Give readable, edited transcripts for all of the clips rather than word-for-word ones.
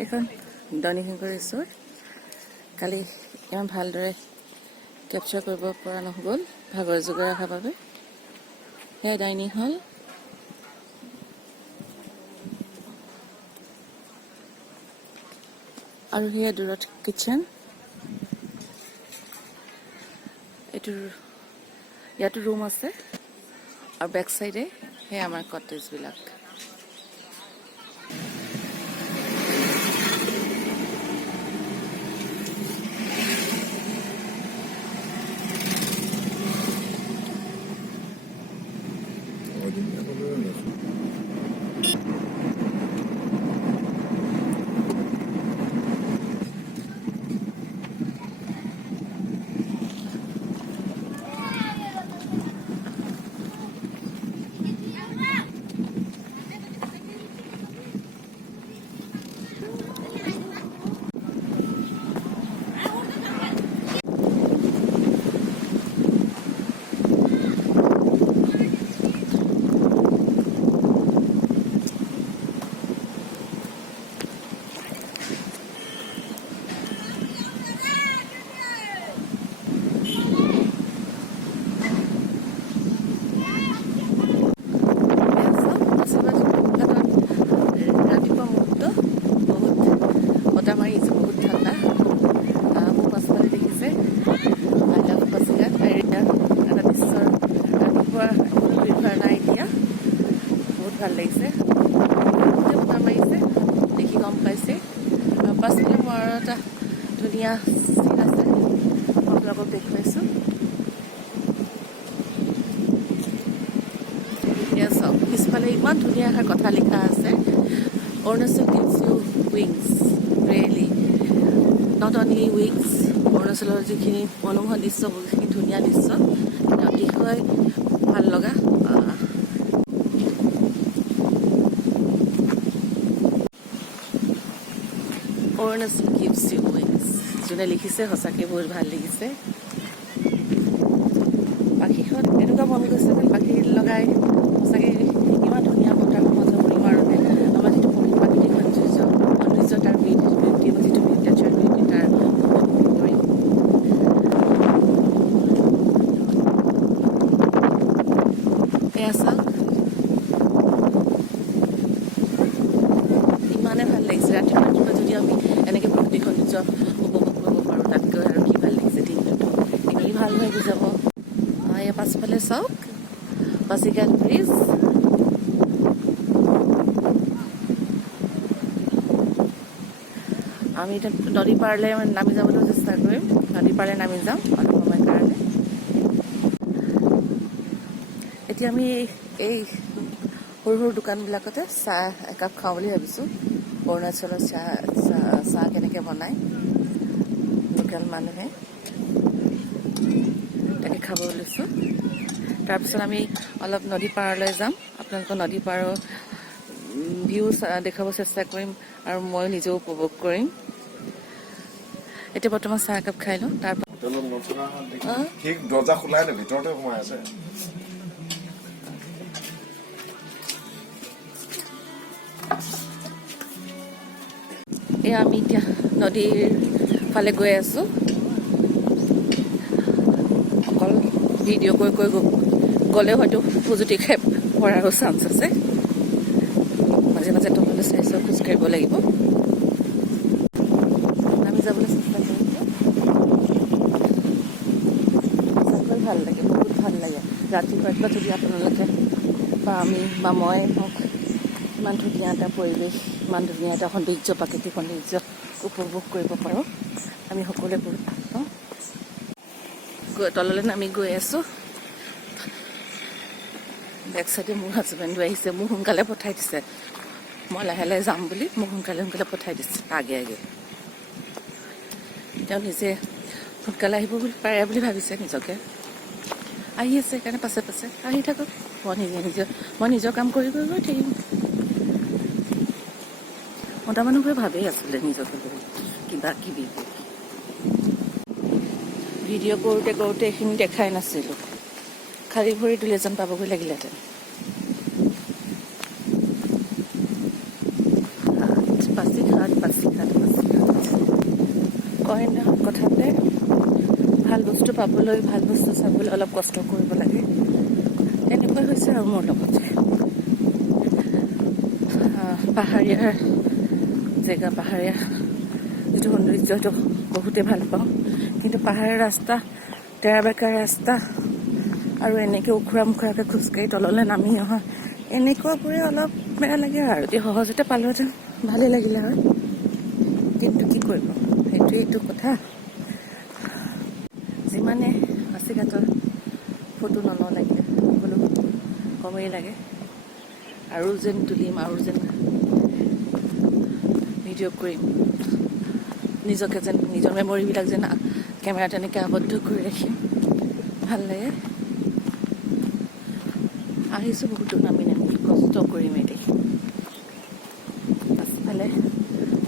এখন দনিশংকৰ ৰিচৰ্ট কালি ইমান ভালদৰে কেপচাৰ কৰিব পৰা নহ'ল ভাগৰ জোগৰ অহাৰ বাবে। সেয়া ডাইনিং হল, আৰু সেয়া দূৰত কিটচেন। ইয়াতো ৰুম আছে, আৰু বেক চাইডে সেয়া আমাৰ কটেজবিলাক। ভাল লাগিছে, বতাহ মাৰিছে দেখি গম পাইছে। পাছফালে মোৰ এটা ধুনীয়া চিন আছে, আপোনালোকক দেখুৱাইছোঁ। এয়া চাওক, পিছফালে ইমান ধুনীয়া এষাৰ কথা লিখা আছে, Arunachal gives you wings, really not only wings. অৰুণাচলৰ যিখিনি মনোমোহা দৃশ্য, বহুতখিনি ধুনীয়া দৃশ্য, অতিশয় ভাল লগা। অৰুণাচল গিভছ ইউ উইংছ, যোনে লিখিছে সঁচাকৈ বহুত ভাল লাগিছে। পাখিখন এনেকুৱা মন গৈছে যেন পাখি লগাই সঁচাকৈ ইমান ধুনীয়া বতাহ মজা কৰিম। আৰু আমাৰ যিটো প্ৰাকৃতিক সৌন্দৰ্য তাৰ যিটো নেচাৰ বিউটি তাৰ কৰিম। এয়া চাওক, ইমানে ভাল লাগিছে। ৰাতিপুৱা যদি আমি এনেকৈ প্ৰাকৃতিক সৌন্দৰ্য উপভোগ কৰিব পাৰোঁ, তাতকৈ আৰু কি ভাল লাগিছে। দিনটোতো এনেই ভাল হৈ গুজাব। এয়া পাছফালে চাওক, পাছিঘাট ব্ৰিজ। আমি এতিয়া নদী পাৰলৈ নামি যাবলৈ চেষ্টা কৰিম। নদী পাৰলৈ নামি যাম অলপ সময়ৰ কাৰণে। এতিয়া আমি এই সৰু সৰু দোকানবিলাকতে চাহ একাপ খাওঁ বুলি ভাবিছোঁ। অৰুণাচলৰ চাহ কেনেকৈ বনায় লোকেল মানুহে, তাকে খাব লৈছোঁ। তাৰপিছত আমি অলপ নদী পাৰলৈ যাম, আপোনালোকৰ নদী পাৰৰ ভিউ দেখাব চেষ্টা কৰিম, আৰু মই নিজেও উপভোগ কৰিম। এতিয়া বৰ্তমান চাহ একাপ খাই লওঁ। দৰ্জা খোলাই নাই, ভিতৰতে সোমাই আছে। এয়া আমি এতিয়া নদীৰ ফালে গৈ আছোঁ। অকল ভিডিঅ' কৰি গ'লেও হয়তো সুজুতি খাই পৰাৰো চান্স আছে। মাজে মাজে তললৈ চাই খোজকাঢ়িব লাগিব। নামি যাবলৈ চেষ্টা কৰিছোঁ। সঁচাকৈ ভাল লাগে, বহুত ভাল লাগে। ৰাতিপুৱা যদি আপোনালোকে বা আমি বা মই হওক, ইমান ধুনীয়া এটা পৰিৱেশ, ইমান ধুনীয়া এটা সৌন্দৰ্য, প্ৰাকৃতিক সৌন্দৰ্য উপভোগ কৰিব পাৰোঁ, আমি সকলোৱে বহুত ভাল পাওঁ। তললৈ নামি গৈ আছোঁ। বেক চাইডে মোৰ হাজবেণ্ডো আহিছে, মোক সোনকালে পঠাই দিছে। মই লাহে লাহে যাম বুলি মোক সোনকালে পঠাই দিছে আগে আগে। তেওঁ নিজে সোনকালে আহিব পাৰে বুলি ভাবিছে নিজকে, আহি আছে সেইকাৰণে পাছে পাছে আহি থাকক। মই নিজৰ কাম কৰি গৈ থাকিম। মতা মানুহবোৰে ভাবেই আছিলে নিজকে বহুত কিবা কিবি। ভিডিঅ' কৰোঁতে এইখিনি দেখাই নাছিলোঁ। খালী ভৰি দুলেজন পাবগৈ লাগিলেহেঁতেন। পাছিঘাট পাছিঘাট কয় ন কথাতে ভাল বস্তু পাবলৈ ভাল বস্তু চাবলৈ অলপ কষ্ট কৰিব লাগে। এনেকুৱা হৈছে আৰু মোৰ লগত পাহাৰীয়া জেগা, পাহাৰীয়া যিটো সৌন্দৰ্যটো বহুতেই ভাল পাওঁ, কিন্তু পাহাৰীয়া ৰাস্তা, তেৰা বেকা ৰাস্তা আৰু এনেকৈ উখুৰা মুখুৰাকৈ খোজকাঢ়ি তললৈ নামি অহা এনেকুৱাবোৰে অলপ বেয়া লাগে আৰু। যদি সহজতে পালোহেঁতেন ভালেই লাগিলে হয়, কিন্তু কি কৰিব, সেইটোৱেইটো কথা। যিমানে পাছিঘাটৰ ফটো নলওঁ লাগিলে সকলো কমেই লাগে। আৰু যেন তুলিম, আৰু যেন ভিডিঅ' কৰিম, নিজকে যেন নিজৰ মেমৰিবিলাক যেন কেমেৰাত এনেকৈ আবদ্ধ কৰি ৰাখিম, ভাল লাগে। আহিছোঁ বহুতো নামি কষ্ট কৰি মেলি। পাছফালে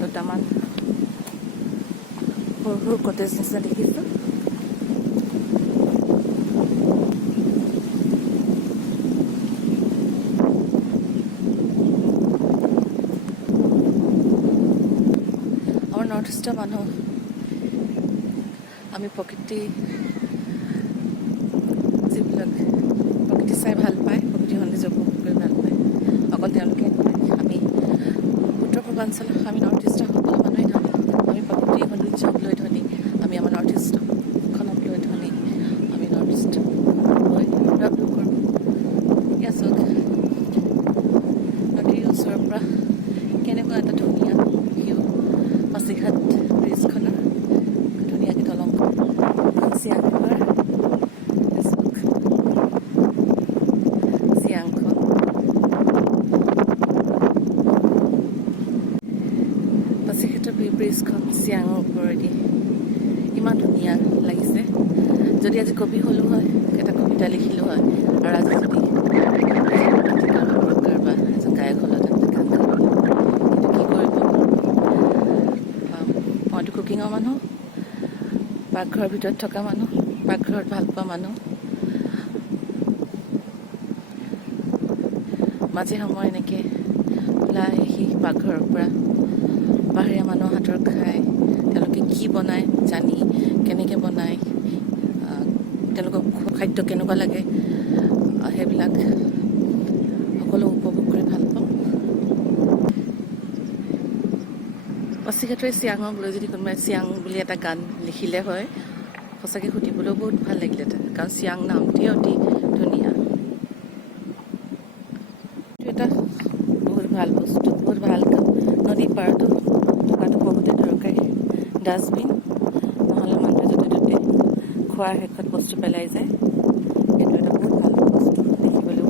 দুটামান সৰু সৰু কটেজ নিচিনা দেখিছোঁ। আমাৰ নৰ্থ ইষ্টৰ মানুহ আমি প্ৰকৃতি যিবিলাক প্ৰকৃতি চাই ভাল পায়, প্ৰকৃতি সৌন্দৰ্য উপভোগ কৰি ভাল পায়, অকল তেওঁলোকে নহয়, আমি উত্তৰ পূৰ্বাঞ্চলৰ, আমি নৰ্থ ইষ্টৰ সকলো মানুহেই ধনী। আমি প্ৰকৃতি সৌন্দৰ্যক লৈ ধনী, আমি আমাৰ নৰ্থ ইষ্টখনক লৈ ধনী, আমি নৰ্থ ইষ্ট লৈ গৌৰৱ কৰোঁ। এয়া চাওক, নদীৰ ওচৰৰ পৰা কেনেকুৱা এটা ধুনীয়া ভিউ, পাছিঘাট ব্ৰিজখনৰ ধুনীয়াকৈ দলংখন চিয়াংখন, চিয়াংখন পাছিঘাটৰ ব্ৰিজখন চিয়াঙৰ ওপৰেদি ইমান ধুনীয়া লাগিছে। যদি আজি কবি হ'লো হয়, এটা কবিতা লিখিলোঁ হয়, আৰু আজি যদি কাৰোবাৰ এজন গায়ক হ'লহেঁতেন, গান গালোঁ হয়। কিন্তু কি কৰিব, মইতো কুকিঙৰ মানুহ, পাকঘৰৰ ভিতৰত থকা মানুহ, পাকঘৰত ভাল পোৱা মানুহ। মাজে সময়ে এনেকৈ ওলাই আহি পাকঘৰৰ পৰা বাহিৰা মানুহৰ হাতৰ খাই, তেওঁলোকে কি বনায় জানি, কেনেকৈ বনায়, তেওঁলোকৰ খাদ্য কেনেকুৱা লাগে, সেইবিলাক সকলো উপভোগ কৰি ভাল পাওঁ। পাছিঘাটৰ চিয়াঙক লৈ যদি কোনোবাই চিয়াং বুলি এটা গান লিখিলে হয়, সঁচাকৈ সুধিবলৈও বহুত ভাল লাগিলেহেঁতেন, কাৰণ চিয়াং নামটোৱে অতি ধুনীয়া। এটা বহুত ভাল বস্তু, বহুত ভাল কাম। নদীৰ পাৰতো থকাটো বহুতেই দৰকাৰী। ডাষ্টবিন নহ'লে মানুহে য'তে ত'তে খোৱাৰ শেষত বস্তু পেলাই যায়, সেইটো এটা বহুত ভাল বস্তু, দেখিবলৈও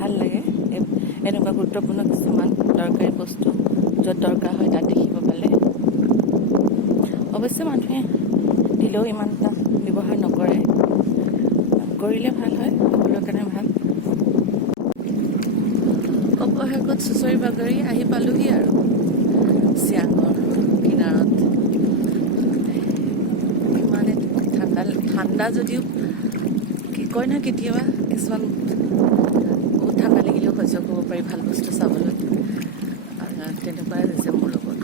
ভাল লাগে। এনেকুৱা গুৰুত্বপূৰ্ণ কিছুমান দৰকাৰী বস্তু য'ত দৰকাৰ হয় তাত দেখিব পালে। অৱশ্যে মানুহে দিলেও ইমান এটা ব্যৱহাৰ নকৰে, কৰিলে ভাল হয়, সকলোৰে কাৰণে ভাল। অৱশেষত চুচৰি বাগৰি আহি পালোহি আৰু চিয়াঙৰ কিনাৰত। ইমানে ঠাণ্ডা যদিও কি কয় নহয়, কেতিয়াবা কিছুমান বহুত ঠাণ্ডা লাগিলেও সহ্য কৰিব পাৰি ভাল বস্তু চাবলৈ। তেনেকুৱাই হৈছে মোৰ লগত।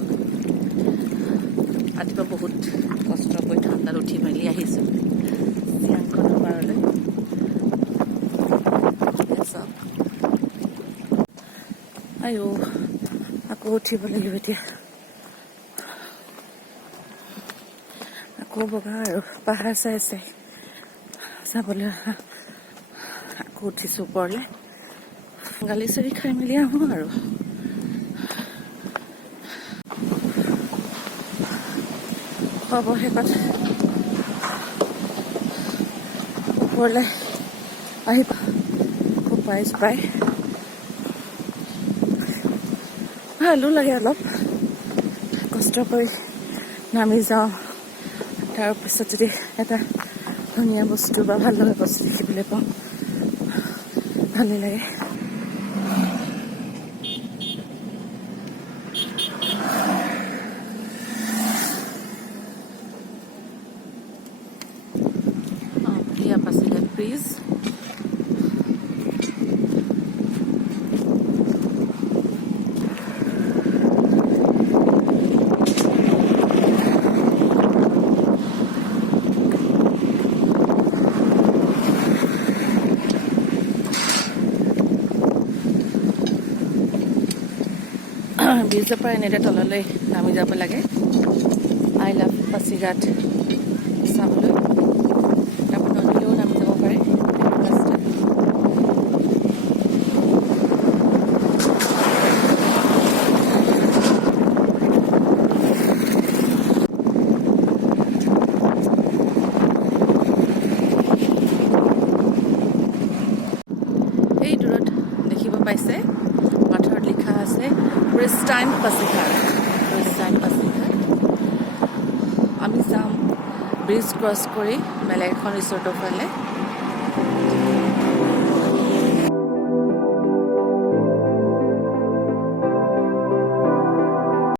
ৰাতিপুৱা বহুত কষ্ট কৰি ঠাণ্ডাত উঠি মেলি আহিছোঁ চিয়াংখনৰ পাৰলৈ। চাওক, আইও আকৌ উঠিব লাগিব এতিয়া, আকৌ বগা আৰু পাহাৰ চাই চাবলৈ অহা। আকৌ উঠিছোঁ ওপৰলৈ, গালি চালি খাই মেলি আহোঁ আৰু। অৱশেষত ওপৰলৈ আহি খুব পায় ভালো লাগে, অলপ কষ্ট কৰি নামি যাওঁ, তাৰপিছত যদি এটা ধুনীয়া বস্তু বা ভাল লগা বস্তু দেখিবলৈ পাওঁ, ভালেই লাগে। পাছিঘাট ব্ৰিজ, ব্ৰিজৰ পৰা এনেকৈ তললৈ নামি যাব লাগে আই লাভ পাছিঘাট চাবলৈ তাৰপৰা নদীলৈও নামি যাব পাৰে ৰাস্তা এই দূৰত দেখিব পাইছে পাথৰত লিখা আছে প্ৰিষ্টাইন পাছিঘাট আমি যাম ব্ৰিজ ক্ৰছ কৰি বেলেগ এখন ৰিচৰ্টৰ ফালে